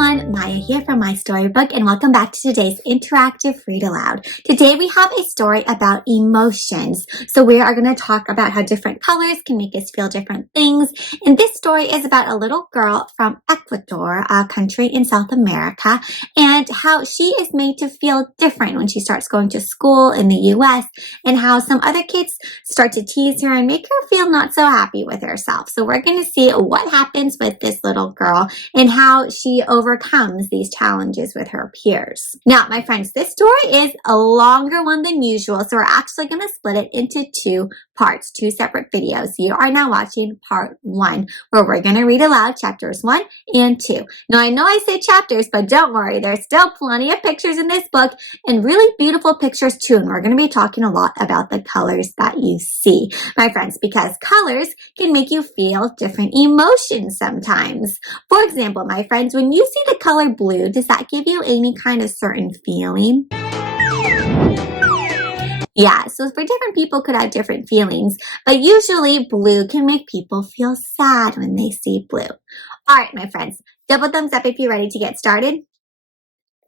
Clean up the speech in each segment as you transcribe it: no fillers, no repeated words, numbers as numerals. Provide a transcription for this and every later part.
everyone, Maya here from MaiStoryBook, and welcome back to today's interactive read aloud. Today we have a story about emotions. So we are going to talk about how different colors can make us feel different things. And this story is about a little girl from Ecuador, a country in South America, and how she is made to feel different when she starts going to school in the US, and how some other kids start to tease her and make her feel not so happy with herself. So we're going to see what happens with this little girl and how she overcomes these challenges with her peers. Now, my friends, this story is a longer one than usual, so we're actually going to split it into two parts, two separate videos. You are now watching part 1, where we're going to read aloud chapters 1 and 2. Now, I know I say chapters, but don't worry, there's still plenty of pictures in this book, and really beautiful pictures too, and we're going to be talking a lot about the colors that you see, my friends, because colors can make you feel different emotions sometimes. For example, my friends, when you see the color blue, does that give you any kind of certain feeling? Yeah, so for different people could have different feelings, but usually blue can make people feel sad when they see blue. All right, my friends, double thumbs up if you're ready to get started.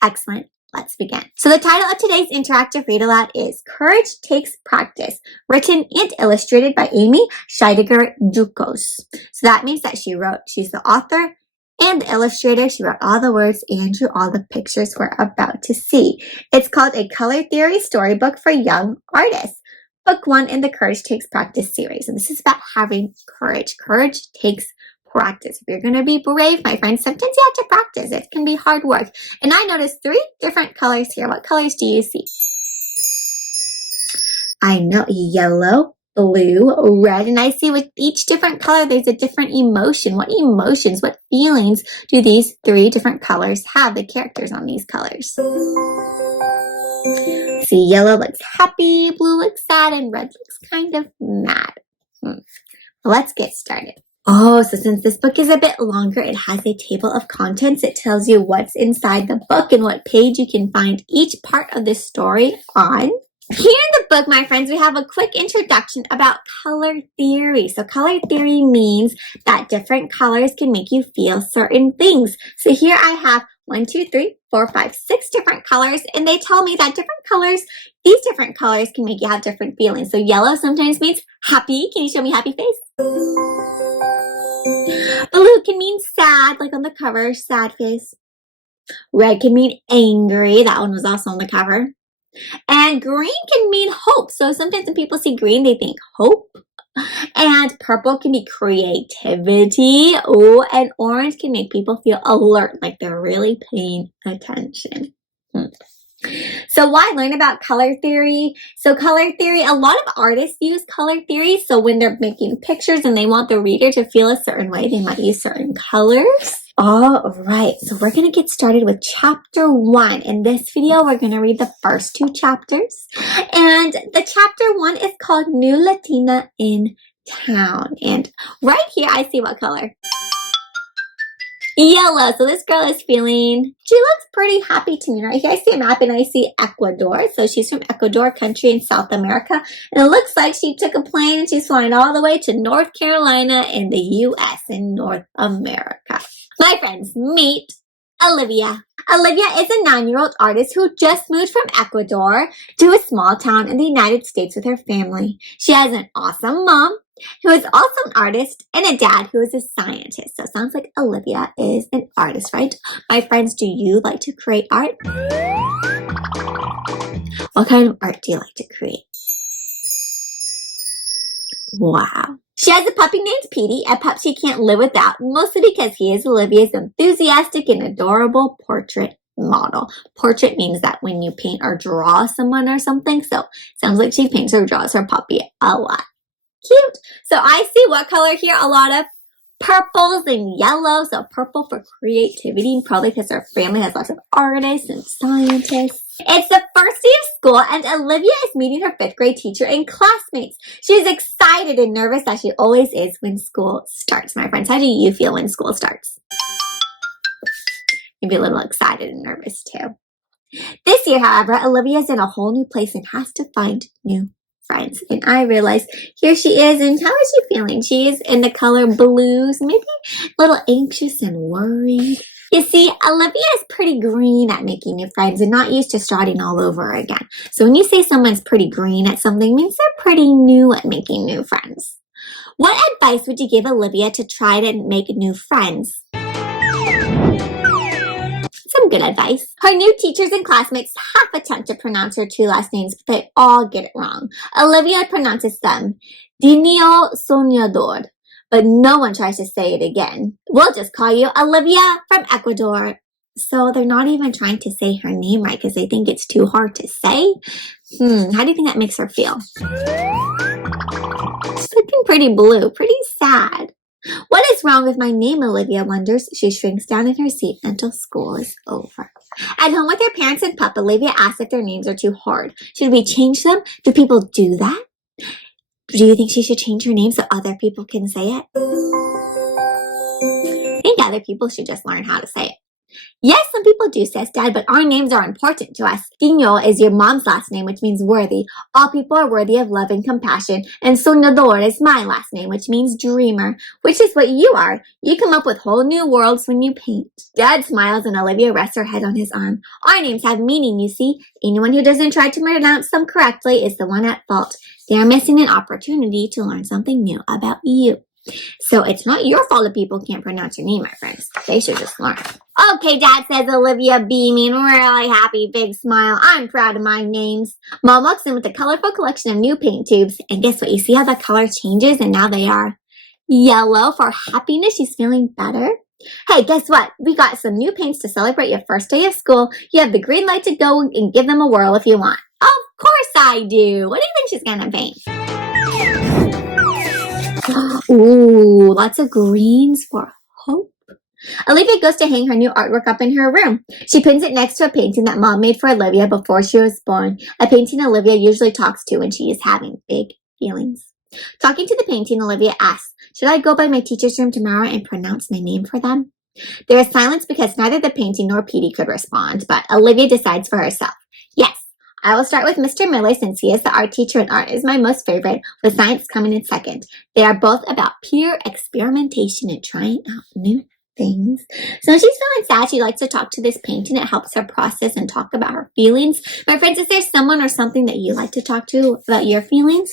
Excellent. Let's begin. So the title of today's interactive read aloud is Courage Takes Practice, written and illustrated by Amy Scheidegger Ducos. So that means that she's the author and the illustrator. She wrote all the words and drew all the pictures we're about to see. It's called a color theory storybook for young artists. Book 1 in the Courage Takes Practice series. And this is about having courage. Courage takes practice. If you're going to be brave, my friends, sometimes you have to practice. It can be hard work. And I noticed 3 different colors here. What colors do you see? I know, yellow, blue, red, and I see with each different color, there's a different emotion. What emotions, what feelings do these 3 different colors have, the characters on these colors? See, yellow looks happy, blue looks sad, and red looks kind of mad. Let's get started. Oh, so since this book is a bit longer, it has a table of contents. It tells you what's inside the book and what page you can find each part of the story on. Here in the book, my friends, we have a quick introduction about color theory. So color theory means that different colors can make you feel certain things. So here I have 1, 2, 3, 4, 5, 6 different colors, and they tell me that these different colors can make you have different feelings. So yellow sometimes means happy. Can you show me happy face? Blue can mean sad, like on the cover, sad face. Red can mean angry. That one was also on the cover. And green can mean hope. So sometimes when people see green, they think hope. And purple can be creativity. Oh, and orange can make people feel alert, like they're really paying attention. So why learn about color theory? So color theory, a lot of artists use color theory. So when they're making pictures and they want the reader to feel a certain way, they might use certain colors. All right, so we're going to get started with chapter 1. In this video, we're going to read the first 2 chapters. And the chapter 1 is called New Latina in Town. And right here, I see what color? Yellow. So this girl is she looks pretty happy to me. Right here I see a map and I see Ecuador. So she's from Ecuador country in South America. And it looks like she took a plane and she's flying all the way to North Carolina in the US in North America. My friends, meet Olivia. Olivia is a 9-year-old artist who just moved from Ecuador to a small town in the United States with her family. She has an awesome mom who is also an artist, and a dad who is a scientist. So it sounds like Olivia is an artist, right? My friends, do you like to create art? What kind of art do you like to create? Wow. She has a puppy named Petey, a pup she can't live without, mostly because he is Olivia's enthusiastic and adorable portrait model. Portrait means that when you paint or draw someone or something, so it sounds like she paints or draws her puppy a lot. Cute. So I see what color here? A lot of purples and yellows. So purple for creativity, probably because her family has lots of artists and scientists. It's the first day of school and Olivia is meeting her 5th grade teacher and classmates. She's excited and nervous as she always is when school starts. My friends, how do you feel when school starts? You'd be a little excited and nervous too. This year, however, Olivia's in a whole new place and has to find new friends. And I realized here she is, and how is she feeling? She is in the color blues, maybe a little anxious and worried. You see, Olivia is pretty green at making new friends and not used to starting all over again. So when you say someone's pretty green at something, it means they're pretty new at making new friends. What advice would you give Olivia to try to make new friends? Some good advice. Her new teachers and classmates half attempt to pronounce her 2 last names, but they all get it wrong. Olivia pronounces them Dinio Soñador, but no one tries to say it again. We'll just call you Olivia from Ecuador. So they're not even trying to say her name right because they think it's too hard to say. How do you think that makes her feel? She's looking pretty blue, pretty sad. What is wrong with my name, Olivia wonders. She shrinks down in her seat until school is over. At home with her parents and Pup, Olivia asks if their names are too hard. Should we change them? Do people do that? Do you think she should change her name so other people can say it? I think other people should just learn how to say it. Yes, some people do, says Dad, but our names are important to us. Dino is your mom's last name, which means worthy. All people are worthy of love and compassion. And Soñador is my last name, which means dreamer, which is what you are. You come up with whole new worlds when you paint. Dad smiles and Olivia rests her head on his arm. Our names have meaning, you see. Anyone who doesn't try to pronounce them correctly is the one at fault. They are missing an opportunity to learn something new about you. So it's not your fault that people can't pronounce your name, my friends. They should just learn. Okay, Dad, says Olivia, beaming, really happy, big smile. I'm proud of my names. Mom walks in with a colorful collection of new paint tubes. And guess what? You see how the color changes and now they are yellow for happiness. She's feeling better. Hey, guess what? We got some new paints to celebrate your first day of school. You have the green light to go and give them a whirl if you want. Of course I do. What do you think she's going to paint? Ooh, lots of greens for hope. Olivia goes to hang her new artwork up in her room. She pins it next to a painting that Mom made for Olivia before she was born, a painting Olivia usually talks to when she is having big feelings. Talking to the painting, Olivia asks, should I go by my teacher's room tomorrow and pronounce my name for them? There is silence because neither the painting nor Petey could respond, but Olivia decides for herself. Yes, I will start with Mr. Miller since he is the art teacher and art is my most favorite, with science coming in second. They are both about pure experimentation and trying out new things. So when she's feeling sad, she likes to talk to this painting. It helps her process and talk about her feelings. My friends, is there someone or something that you like to talk to about your feelings?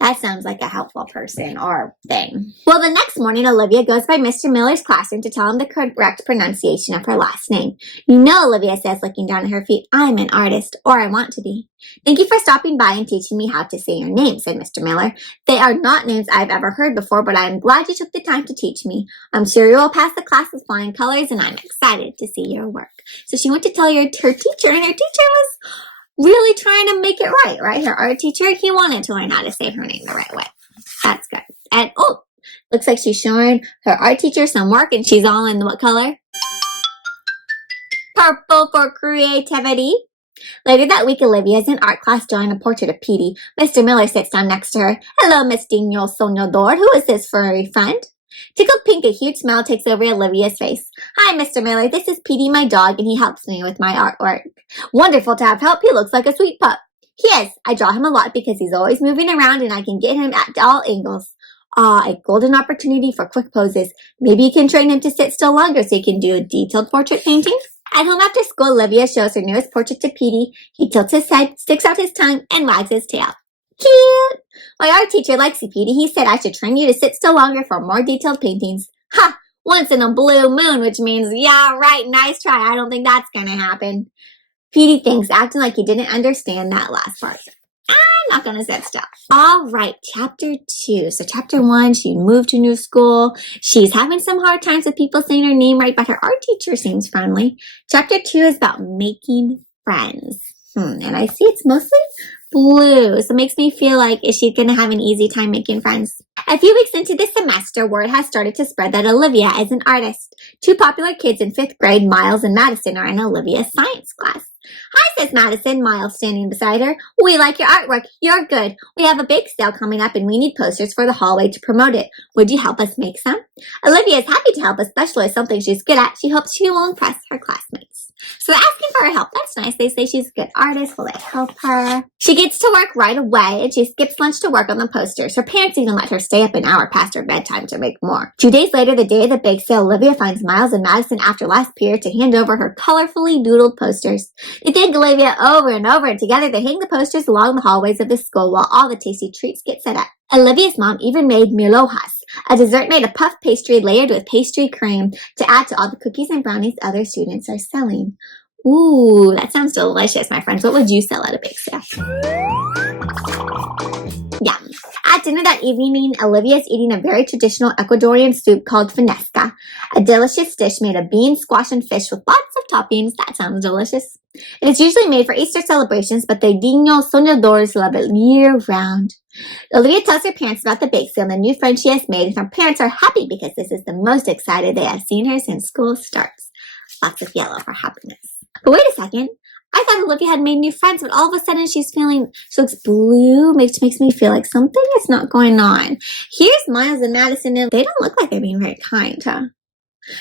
That sounds like a helpful person or thing. Well, the next morning, Olivia goes by Mr. Miller's classroom to tell him the correct pronunciation of her last name. You know, Olivia says, looking down at her feet, I'm an artist, or I want to be. Thank you for stopping by and teaching me how to say your name, said Mr. Miller. They are not names I've ever heard before, but I am glad you took the time to teach me. I'm sure you will pass the class with flying colors, and I'm excited to see your work. So she went to tell her teacher, and her teacher was really trying to make it right? Her art teacher, he wanted to learn how to say her name the right way. That's good. And, looks like she's showing her art teacher some work, and she's all in what color? Purple for creativity. Later that week, Olivia is in art class drawing a portrait of Petey. Mr. Miller sits down next to her. Hello, Miss Dino Soñador. Who is this furry friend? Tickled pink, a huge smile takes over Olivia's face. Hi, Mr. Miller. This is Petey, my dog, and he helps me with my artwork. Wonderful to have help. He looks like a sweet pup. He is. I draw him a lot because he's always moving around and I can get him at all angles. A golden opportunity for quick poses. Maybe you can train him to sit still longer so he can do a detailed portrait painting. At home after school, Olivia shows her newest portrait to Petey. He tilts his head, sticks out his tongue, and wags his tail. Cute! My art teacher likes you, Petey. He said I should train you to sit still longer for more detailed paintings. Ha! Once in a blue moon, which means, yeah, right, nice try. I don't think that's gonna happen. Petey thinks, acting like he didn't understand that last part. I'm not gonna sit still. All right, chapter 2. So chapter 1, she moved to new school. She's having some hard times with people saying her name right, but her art teacher seems friendly. Chapter 2 is about making friends. And I see it's mostly blue. So it makes me feel like, is she going to have an easy time making friends? A few weeks into the semester, word has started to spread that Olivia is an artist. 2 popular kids in 5th grade, Miles and Madison, are in Olivia's science class. Hi, says Madison, Miles standing beside her. We like your artwork. You're good. We have a bake sale coming up and we need posters for the hallway to promote it. Would you help us make some? Olivia is happy to help, especially with something she's good at. She hopes she will impress her classmates. So they're asking for her help. That's nice. They say she's a good artist. Will they help her? She gets to work right away, and she skips lunch to work on the posters. Her parents even let her stay up an hour past her bedtime to make more. 2 days later, the day of the bake sale, Olivia finds Miles and Madison after last period to hand over her colorfully doodled posters. They thank Olivia over and over, and together they hang the posters along the hallways of the school while all the tasty treats get set up. Olivia's mom even made milhojas, a dessert made of puff pastry layered with pastry cream to add to all the cookies and brownies other students are selling. Ooh, that sounds delicious, my friends. What would you sell at a bake sale? Yum. At dinner that evening, Olivia is eating a very traditional Ecuadorian soup called finesca, a delicious dish made of beans, squash, and fish with lots of toppings. That sounds delicious. It is usually made for Easter celebrations, but the niños soñadores love it year-round. Olivia tells her parents about the bake sale and the new friend she has made, and her parents are happy because this is the most excited they have seen her since school starts. Lots of yellow for happiness. But wait a second. I thought Olivia had made new friends, but all of a sudden she looks blue, which makes me feel like something is not going on. Here's Miles and Madison, and they don't look like they're being very kind, huh?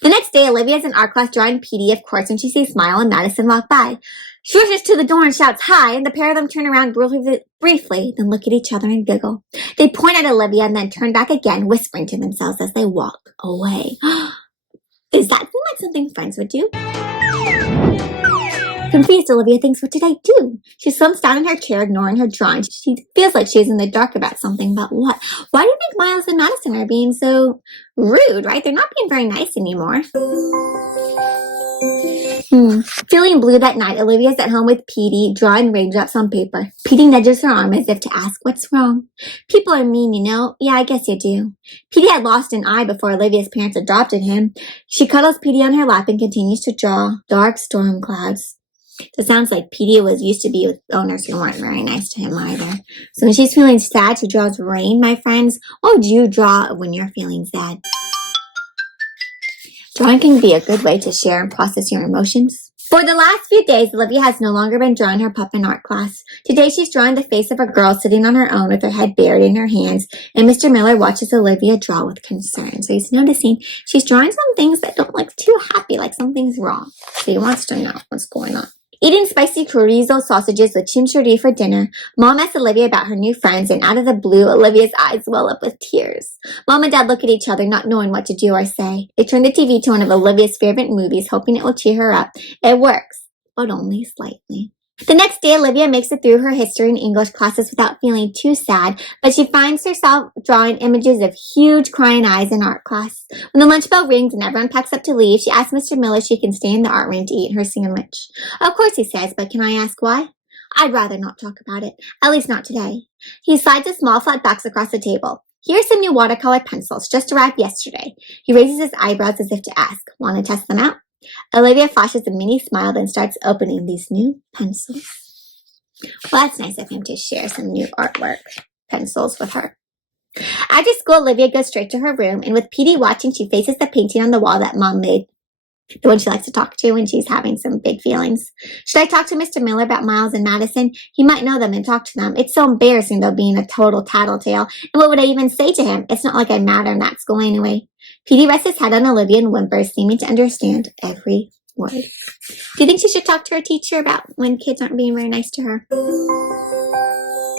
The next day, Olivia's in art class drawing Petey, of course, when she sees Miles and Madison walk by. She rushes to the door and shouts hi, and the pair of them turn around briefly, then look at each other and giggle. They point at Olivia and then turn back again, whispering to themselves as they walk away. Does that seem like something friends would do? Confused, Olivia thinks, what did I do? She slumps down in her chair, ignoring her drawing. She feels like she's in the dark about something, but what? Why do you think Miles and Madison are being so rude, right? They're not being very nice anymore. Feeling blue that night, Olivia's at home with Petey, drawing raindrops on paper. Petey nudges her arm as if to ask, what's wrong? People are mean, you know. Yeah, I guess you do. Petey had lost an eye before Olivia's parents adopted him. She cuddles Petey on her lap and continues to draw dark storm clouds. So it sounds like Petey used to be with owners who weren't very nice to him either. So when she's feeling sad, she draws rain, my friends. What would you draw when you're feeling sad? Drawing can be a good way to share and process your emotions. For the last few days, Olivia has no longer been drawing her pup in art class. Today, she's drawing the face of a girl sitting on her own with her head buried in her hands, and Mr. Miller watches Olivia draw with concern. So he's noticing she's drawing some things that don't look too happy, like something's wrong. So he wants to know what's going on. Eating spicy chorizo sausages with chimichurri for dinner, Mom asks Olivia about her new friends, and out of the blue, Olivia's eyes well up with tears. Mom and Dad look at each other, not knowing what to do or say. They turn the TV to one of Olivia's favorite movies, hoping it will cheer her up. It works, but only slightly. The next day, Olivia makes it through her history and English classes without feeling too sad, but she finds herself drawing images of huge crying eyes in art class. When the lunch bell rings and everyone packs up to leave, she asks Mr. Miller if she can stay in the art room to eat her sandwich. Of course, he says, but can I ask why? I'd rather not talk about it, at least not today. He slides a small flat box across the table. Here's some new watercolor pencils, just arrived yesterday. He raises his eyebrows as if to ask, want to test them out? Olivia flashes a mini smile, then starts opening these new pencils. Well, that's nice of him to share some new artwork pencils with her. After school, Olivia goes straight to her room, and with Petey watching, she faces the painting on the wall that Mom made, the one she likes to talk to when she's having some big feelings. Should I talk to Mr. Miller about Miles and Madison? He might know them and talk to them. It's so embarrassing, though, being a total tattletale. And what would I even say to him? It's not like I matter in that school anyway. Petey rests his head on Olivia and whimpers, seeming to understand every word. Do you think she should talk to her teacher about when kids aren't being very nice to her? I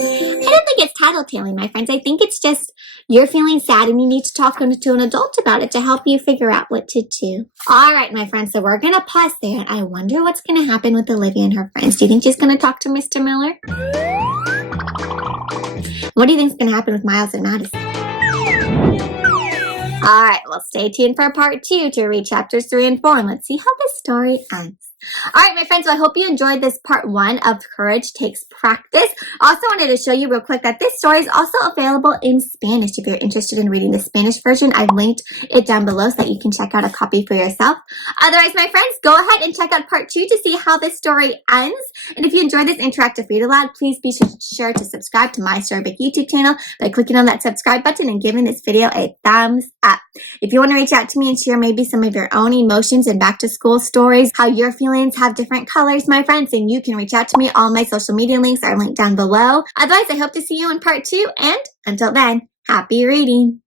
don't think it's tattletaling, my friends. I think it's just you're feeling sad and you need to talk to an adult about it to help you figure out what to do. All right, my friends, so we're going to pause there. I wonder what's going to happen with Olivia and her friends. Do you think she's going to talk to Mr. Miller? What do you think is going to happen with Miles and Madison? All right, well, stay tuned for part 2 to read chapters 3 and 4, and let's see how this story ends. All right, my friends, so I hope you enjoyed this part 1 of Courage Takes Practice. Also wanted to show you real quick that this story is also available in Spanish. If you're interested in reading the Spanish version, I've linked it down below so that you can check out a copy for yourself. Otherwise, my friends, go ahead and check out part 2 to see how this story ends. And if you enjoyed this interactive read aloud, please be sure to subscribe to my Storybook YouTube channel by clicking on that subscribe button and giving this video a thumbs up. If you want to reach out to me and share maybe some of your own emotions and back to school stories, how you're feeling have different colors, my friends, and you can reach out to me. All my social media links are linked down below. Otherwise, I hope to see you in part 2, and until then, happy reading.